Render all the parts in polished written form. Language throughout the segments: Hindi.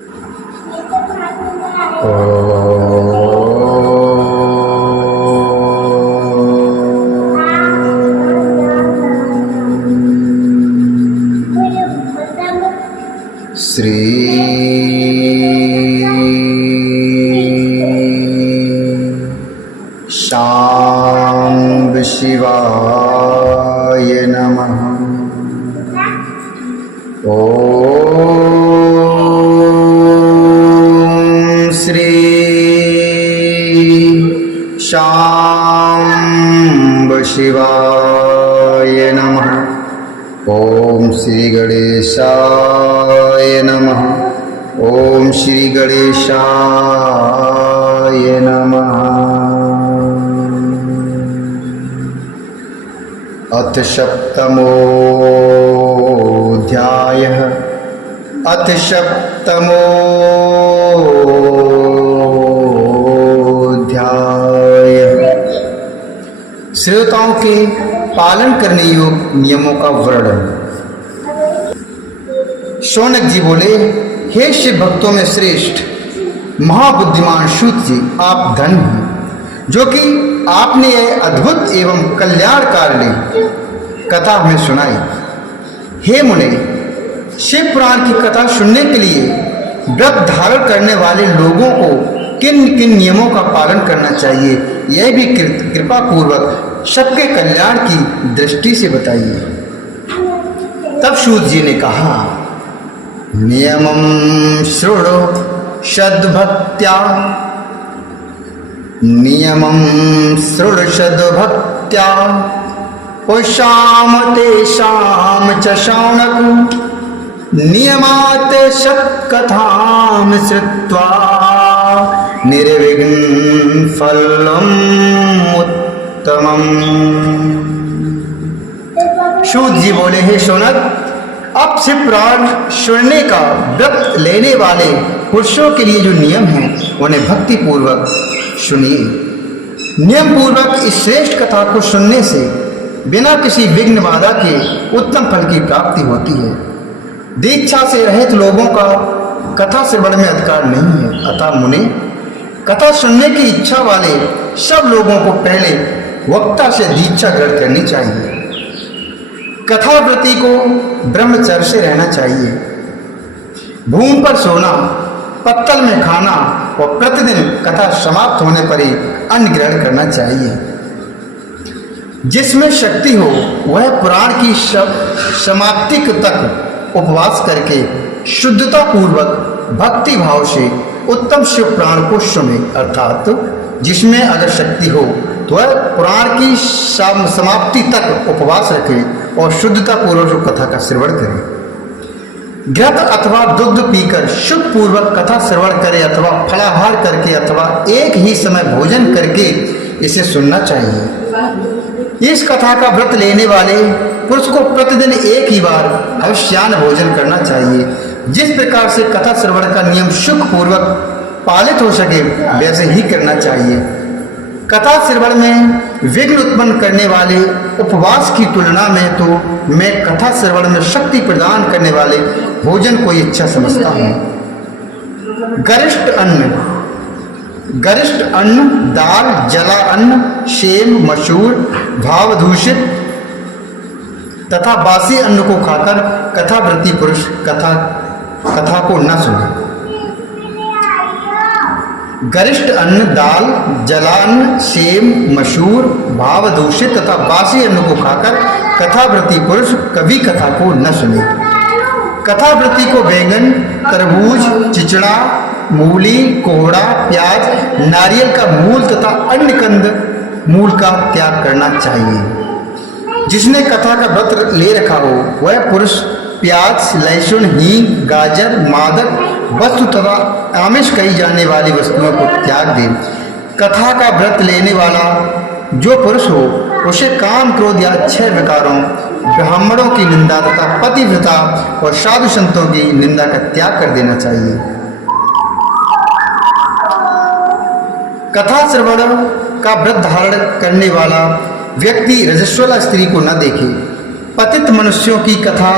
श्री शांब शिवाय नमः। ओम श्री शांब शिवाय नमः। ओम श्री गणेशाय नमः। ओम श्री गणेशाय नमः। अथ सप्तमोऽध्यायः। अथ सप्तमोऽध्यायः। श्रोताओं के पालन करने योग्य नियमों का वर्णन। शौनक जी बोले, हे शिव भक्तों में श्रेष्ठ महाबुद्धिमान सूत जी, आप धन्य हैं जो कि आपने यह अद्भुत एवं कल्याणकारी कथा हमें सुनाई। हे मुने, शिव पुराण की कथा सुनने के लिए व्रत धारण करने वाले लोगों को किन किन नियमों का पालन करना चाहिए, यह भी कृपा पूर्वक सबके कल्याण की दृष्टि से बताइए। तब सूत जी ने कहा, नियमं शृणु सद्भक्त्या। नियमं शृणु सद्भक्त्या पुष्याम तेषां च शौनक। नियमात् सत्कथां श्रुत्वा निर्विघ्नं फलम् उत्तमम्। सूत जी बोले, हे शौनक, अब शिव पुराण सुनने का व्रत लेने वाले पुरुषों के लिए जो नियम हैं उन्हें भक्ति पूर्वक सुनिए। नियम पूर्वक इस श्रेष्ठ कथा को सुनने से बिना किसी विघ्न बाधा के उत्तम फल की प्राप्ति होती है। दीक्षा से रहित लोगों का कथा श्रवण में अधिकार नहीं है। अतः मुने, कथा सुनने की इच्छा वाले सब लोगों को पहले वक्ता से दीक्षा ग्रहण करनी चाहिए। कथाव्रती को ब्रह्मचर्य से रहना चाहिए। भूमि पर सोना, पत्तल में खाना और प्रतिदिन कथा समाप्त होने पर ही अन्न ग्रहण करना चाहिए। जिसमें शक्ति हो वह पुराण की समाप्ति तक उपवास करके शुद्धता पूर्वक भक्ति भाव से उत्तम शिव पुराण को सुने। अर्थात जिसमें अगर शक्ति हो तो वह पुराण की समाप्ति तक उपवास रखे और शुद्धता पूर्वक कथा का श्रवण करे। घृत अथवा दुग्ध पीकर शुभ पूर्वक कथा श्रवण करे अथवा फलाहार करके अथवा एक ही समय भोजन करके इसे सुनना चाहिए। इस कथा का व्रत लेने वाले पुरुष को प्रतिदिन एक ही बार अवश्यान भोजन करना चाहिए। जिस प्रकार से कथा श्रवण का नियम सुख पूर्वक पालित हो सके वैसे ही करना चाहिए। कथा श्रवण में विघ्न उत्पन्न करने वाले उपवास की तुलना में तो मैं कथा श्रवण में शक्ति प्रदान करने वाले भोजन को इच्छा समझता हूँ। गरिष्ठ अन्न दाल, जला अन्न, सेम, मसूर, भावदूषित तथा बासी अन्न को खाकर कथाव्रती पुरुष कथा को न सुने। गरिष्ठ अन्न दाल, जलान्न, सेम, मसूर, भावदूषित तथा बासी अन्न को खाकर कथाव्रती पुरुष कभी कथा को न सुने। कथाव्रती को बैंगन, तरबूज, चिचड़ा, मूली, कोहड़ा, प्याज, नारियल का मूल तथा अन्य कंद मूल का त्याग करना चाहिए। जिसने कथा का व्रत ले रखा हो वह पुरुष प्याज, लहसुन, हींग, गाजर, मादक वस्तु तथा आमिष कही जाने वाली वस्तुओं को त्याग दे। कथा का व्रत लेने वाला जो पुरुष हो उसे काम, क्रोध या 6 विकारों, ब्राह्मणों की निंदा तथा पतिव्रता और साधु संतों की निंदा का त्याग कर देना चाहिए। कथा श्रवण का व्रत धारण करने वाला व्यक्ति रजस्वला स्त्री को न देखे। पतित मनुष्यों की कथा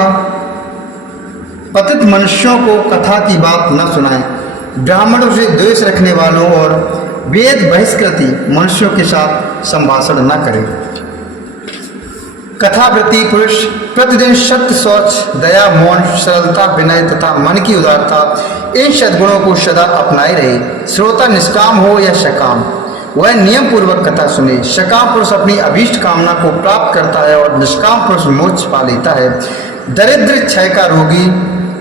पतित मनुष्यों को कथा की बात न सुनाएं, ब्राह्मणों से द्वेष रखने वालों और वेद बहिष्कृति मनुष्यों के साथ संभाषण न करें। कथावृत्ति पुरुष प्रतिदिन सत्य, शौच, दया, मौन, सरलता, विनय तथा मन की उदारता, इन सद्गुणों को सदा अपनाए रहे। श्रोता निष्काम हो या सकाम, वह नियम पूर्वक कथा सुने। सकाम पुरुष अपनी अभीष्ट कामना को प्राप्त करता है और निष्काम पुरुष मोक्ष पा लेता है। दरिद्र, क्षय का रोगी,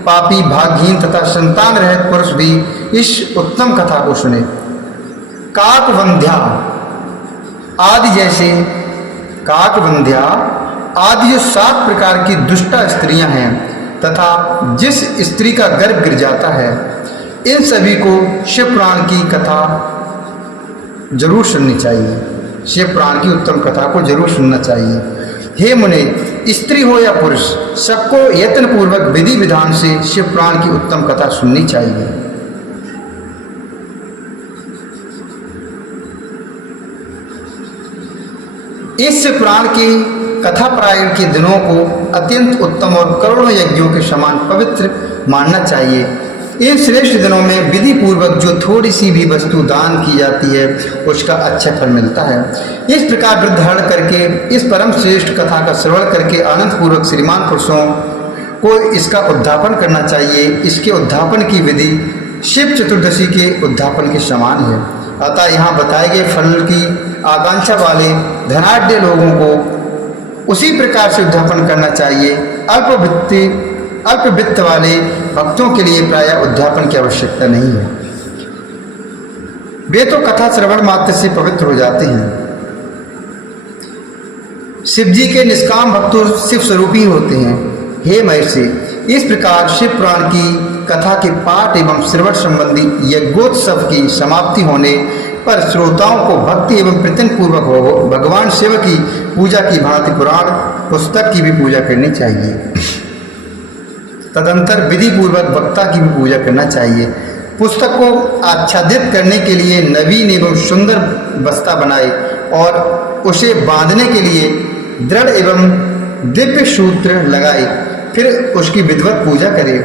पापी, भाग्यहीन तथा संतान रहित पुरुष भी इस उत्तम कथा को सुने। काकवंध्या आदि जो 7 प्रकार की दुष्टा स्त्रियां हैं तथा जिस स्त्री का गर्भ गिर जाता है, इन सभी को शिव पुराण की कथा जरूर सुननी चाहिए। शिव पुराण की उत्तम कथा को जरूर सुनना चाहिए। हे मुने, स्त्री हो या पुरुष, सबको यत्न पूर्वक विधि विधान से शिव पुराण की उत्तम कथा सुननी चाहिए। इस पुराण की कथा पारायण के दिनों को अत्यंत उत्तम और करोड़ों यज्ञों के समान पवित्र मानना चाहिए। इन श्रेष्ठ दिनों में विधि पूर्वक जो थोड़ी सी भी वस्तु दान की जाती है, उसका अच्छा फल मिलता है। इस प्रकार व्रत धारण करके, इस परम श्रेष्ठ कथा का श्रवण करके आनंद पूर्वक श्रीमान पुरुषों को इसका उद्धापन करना चाहिए। इसके उद्धापन की विधि शिव चतुर्दशी के उद्धापन के समान है। अतः यहाँ बताए गए फल की आकांक्षा वाले धनाढ्य लोगों को उसी प्रकार से उद्धापन करना चाहिए। अल्प वित्त वाले भक्तों के लिए प्रायः उद्धापन की आवश्यकता नहीं है। वे तो कथा श्रवण मात्र से पवित्र हो जाते हैं। शिव जी के निष्काम भक्त शिव स्वरूपी होते हैं। हे महर्षि, इस प्रकार शिव पुराण की कथा के पाठ एवं श्रवण संबंधी यज्ञोत्सव की समाप्ति होने पर श्रोताओं को भक्ति एवं प्रयत्न पूर्वक भगवान शिव की पूजा की भांति पुराण पुस्तक की भी पूजा करनी चाहिए। तदंतर विधि पूर्वक वक्ता की भी पूजा करना चाहिए। पुस्तक को आच्छादित करने के लिए नवीन एवं सुंदर बस्ता बनाए और उसे बांधने के लिए दृढ़ एवं दिव्य सूत्र लगाए, फिर उसकी विधिवत पूजा करें।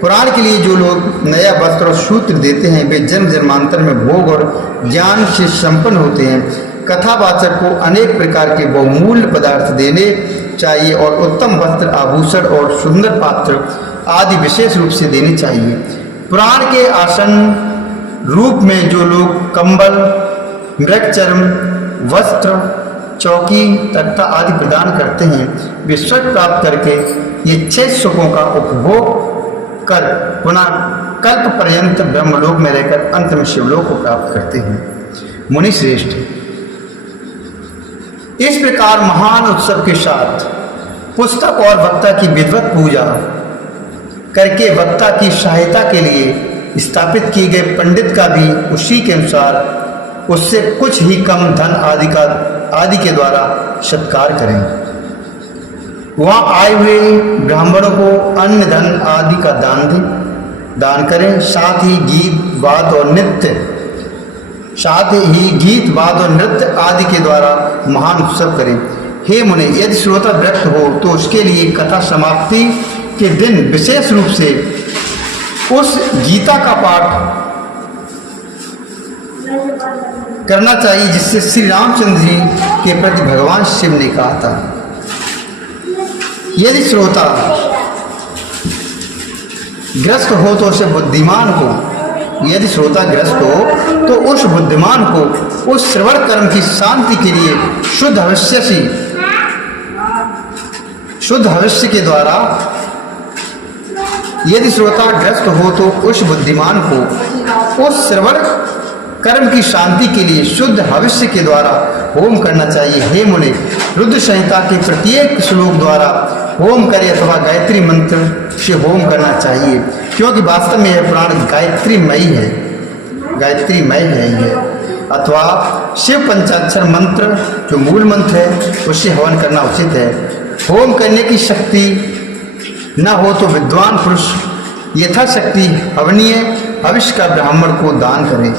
पुराण के लिए जो लोग नया वस्त्र और सूत्र देते हैं, वे जन्म जन्मांतर में भोग और ज्ञान से संपन्न होते हैं। कथावाचक को अनेक प्रकार के बहुमूल्य पदार्थ देने चाहिए और उत्तम वस्त्र, आभूषण और सुंदर पात्र आदि विशेष रूप से देने चाहिए। पुराण के आसन रूप में जो लोग कंबल, मृगचर्म, वस्त्र, चौकी, तख्ता आदि प्रदान करते हैं, वे स्वर्ग प्राप्त करके ये 6 सुखों का उपभोग कर पुनः कल्प पर्यंत ब्रह्मलोक में रहकर अंत में शिवलोक को प्राप्त करते हैं। मुनि श्रेष्ठ, इस प्रकार महान उत्सव के साथ पुस्तक और वक्ता की विधिवत पूजा करके वक्ता की सहायता के लिए स्थापित किए गए पंडित का भी उसी के अनुसार उससे कुछ ही कम धन आदि के द्वारा सत्कार करें। वहाँ आए हुए ब्राह्मणों को अन्न, धन आदि का दान करें। साथ ही गीत वाद और नृत्य आदि के द्वारा महान उत्सव करें। हे मुने, यदि श्रोता विरक्त हो तो उसके लिए कथा समाप्ति के दिन विशेष रूप से उस गीता का पाठ करना चाहिए जिससे श्री रामचंद्र जी के प्रति भगवान शिव ने कहा था। यदि श्रोता ग्रस्त हो तो उसे बुद्धिमान को यदि श्रोता ग्रस्त हो तो उस बुद्धिमान को उस श्रवण कर्म की शांति के लिए शुद्ध हविष्य के द्वारा यदि श्रोता ग्रस्त हो तो उस बुद्धिमान को उस श्रवण कर्म की शांति के लिए शुद्ध भविष्य के द्वारा होम करना चाहिए। हे मुने, रुद्र संहिता के प्रत्येक श्लोक द्वारा होम करे अथवा गायत्री मंत्र से होम करना चाहिए, क्योंकि वास्तव में यह पुराण गायत्रीमय है। अथवा शिव पंचाक्षर मंत्र जो मूल मंत्र है उससे हवन करना उचित है। होम करने की शक्ति न हो तो विद्वान पुरुष यथाशक्ति हवनीय भविष्य का ब्राह्मण को दान करें।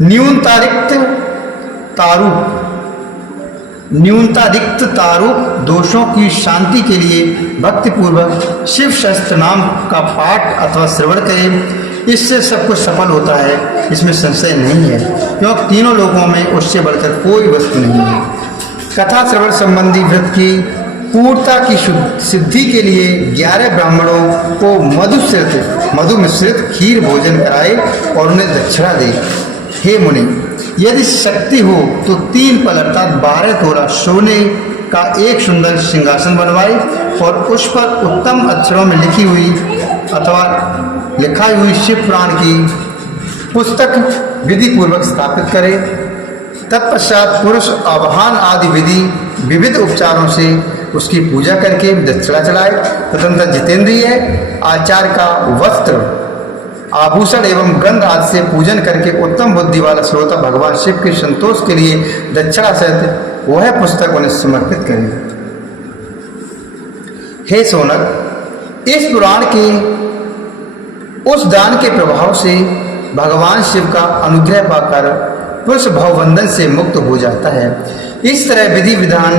न्यूनतारिक्त तारू न्यूनतारिक्त तारूप दोषों की शांति के लिए भक्तिपूर्वक शिव सहस्त्र नाम का पाठ अथवा श्रवण करें। इससे सब कुछ सफल होता है, इसमें संशय नहीं है, क्योंकि तीनों लोगों में उससे बढ़कर कोई वस्तु नहीं है। कथा श्रवण संबंधी व्रत की पूर्णता की सिद्धि के लिए 11 ब्राह्मणों को मधु मिश्रित खीर भोजन कराए और उन्हें दक्षिणा दे। हे मुनि, यदि शक्ति हो तो 3 पल अर्थात 12 तोला सोने का एक सुंदर सिंहासन बनवाए और उस पर उत्तम अक्षरों में लिखी हुई अथवा लिखाई हुई शिव पुराण की पुस्तक विधि पूर्वक स्थापित करे। तत्पश्चात पुरुष आवाहन आदि विविध उपचारों से उसकी पूजा करके दक्षिणा चढ़ाए। तदनंतर जितेंद्रिय आचार का वस्त्र, आभूषण एवं गंध आदि से पूजन करके उत्तम बुद्धि वाला श्रोता भगवान शिव के संतोष के लिए दक्षिणा सहित वह पुस्तक उन्हें समर्पित करें। हे सोनक, इस पुराण के उस दान के प्रभाव से भगवान शिव का अनुग्रह पाकर पुरुष भवबंधन से मुक्त हो जाता है। इस तरह विधि विधान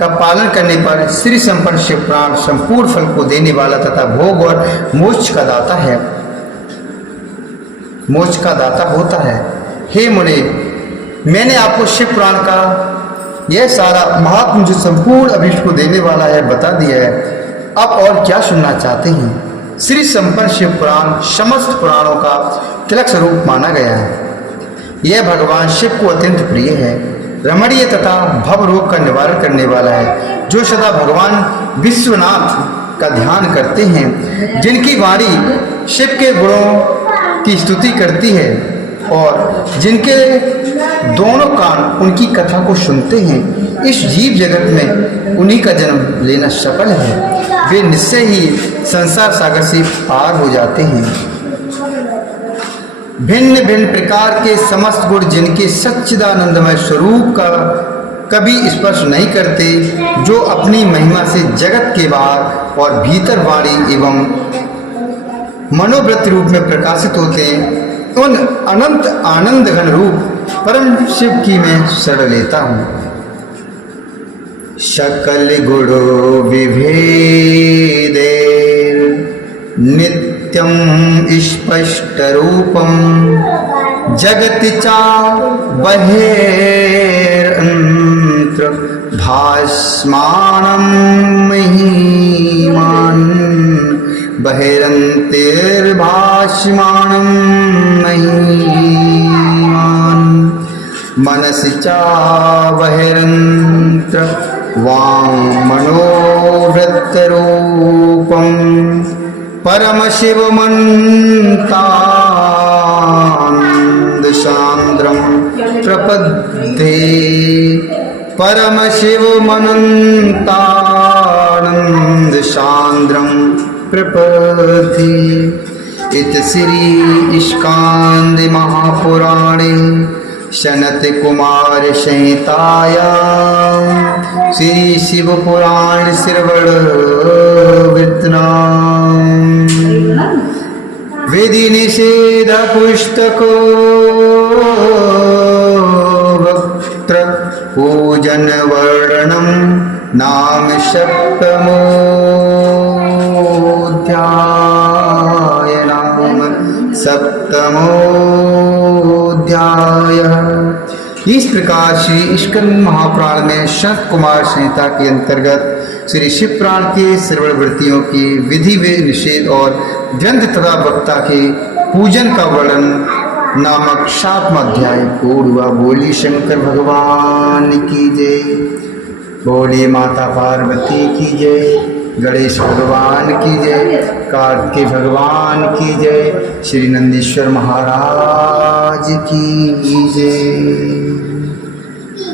का पालन करने पर श्री संपन्न शिव पुराण संपूर्ण फल को देने वाला तथा भोग और मोक्ष का दाता है, मोक्ष का दाता होता है। हे मुनि, मैंने आपको शिव पुराण का यह सारा महात्म जो संपूर्ण अभीष्ट को देने वाला है बता दिया है। अब और क्या सुनना चाहते हैं? श्री संपन्न शिव पुराण समस्त पुराणों का तिलक स्वरूप माना गया है। यह भगवान शिव को अत्यंत प्रिय है, रमणीय तथा भव रोग का निवारण करने वाला है। जो सदा भगवान विश्वनाथ का ध्यान करते हैं, जिनकी वाणी शिव के गुणों की स्तुति करती है और जिनके दोनों कान उनकी कथा को सुनते हैं, इस जीव जगत में उन्हीं का जन्म लेना सफल है। वे निश्चय ही संसार सागर से पार हो जाते हैं। भिन्न भिन्न प्रकार के समस्त गुण जिनके सच्चिदानंदमय स्वरूप का कभी स्पर्श नहीं करते, जो अपनी महिमा से जगत के बाहर और भीतर वाणी एवं मनोवृत्ति रूप में प्रकाशित होते हैं, उन अनंत आनंद घन रूप परम शिव की मैं शरण लेता हूँ। सकल गुणो विभेदे नित्यं स्पष्ट रूपम जगति चा बहिरंत्र भास्मानं महिमान बहिरंतिर्भास्मानं महिमान मनसि चा बहिरंत्र वांग मनोवृत्तरूपम परम शिव मंतानंद सांद्रम प्रपद्ये परम शिव मनंतानंद सांद्रम प्रपद्ये। इत श्री स्कांद महापुराणे सनत कुमार संहितायां श्री शिव पुराण श्रवण विद्नाम विधि निषेध पुस्तको वक्त्र पूजन वर्णनम नाम सप्तमोऽध्याय नाम सप्तमोऽध्याय। इस प्रकार श्री स्कंद महापुराण में सनत कुमार संहिता के अंतर्गत श्री शिव पुराण के श्रवण वृत्तियों की विधि व निषेध और ग्रंथ तथा वक्ता के पूजन का वर्णन नामक 7वां अध्याय पूर्ण हुआ। बोली शंकर भगवान की जय, बोली माता पार्वती की जय, गणेश भगवान की जय, कार्तिकेय भगवान की जय, श्री नंदीश्वर महाराज की जय।